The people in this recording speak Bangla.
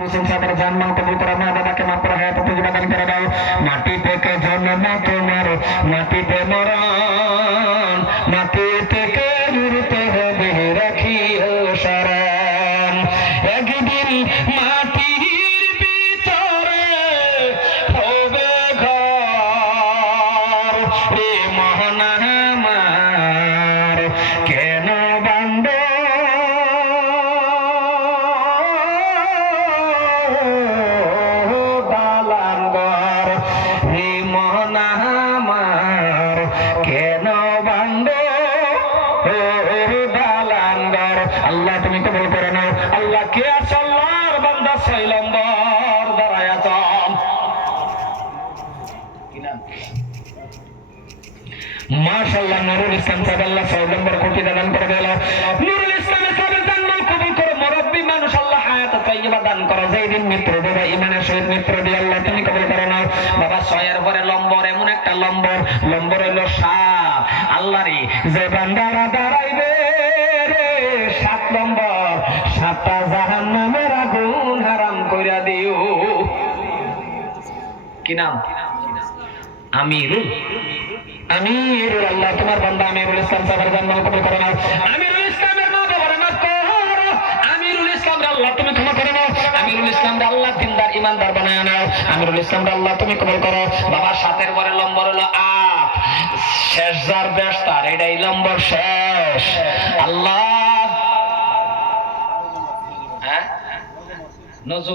সাদর জানমান কবুল করে মা বাবাকে মাফ করে হায়াত তৈবা দান করে দাও। মাটি থেকে জন্ম তোমার, মাটিতে মরণ, মাটি থেকে উড়তে হবে রাখিও শরণ। একদিন মাটির ভিতরে হবে ঘর, রে মহান আমার কেন বান্দ আল্লাহ তুমি কবুল করে নাও। আল্লাহ কে আছে আল্লাহর বান্দা 6 নম্বর দাঁড়ায়া যান। মাশাআল্লাহ নুরুল ইসলাম সাহেব আল্লাহ 6 নম্বর কোটি দান করে দিল। নুরুল ইসলাম সাহেবের জান্নাত কবুল করে মুরব্বি মানুষ আল্লাহ হায়াত তৈয়বা দান করে। যেই দিন মৃত্যু দেবে ইমানের সহিত মৃত্যু দিয়ে আল্লাহ তুমি কবুল করে নাও। বাবা 6 এর পরে লম্বর, এমন একটা লম্বর, লম্বর হলো 7। আল্লাহরে যে বান্দারা দাঁড়াইবে রে 7 নম্বর, 7টা জাহান্নামের আগুন হারাম কইরা দিও। কি নাম? আমিরুল আল্লাহ তোমার বান্দা আমিরুল ইসলাম সাহেবের জান্নাত কবুল করে নাও। আমিরুল ইসলামের মা বাবার মাফ করো। আমিরুল ইসলাম আল্লাহ তুমি ক্ষমা করে নাও। আমিরুল ইসলাম আল্লাহ দিনদার ইমানদার বানায় নাও। আমিরুল ইসলাম আল্লাহ তুমি কবুল করো। বাবা 7 পরে নম্বর হলো 8, শেষ যার বেশ তার, এটাই নম্বর শেষ। আল্লাহ হ্যাঁ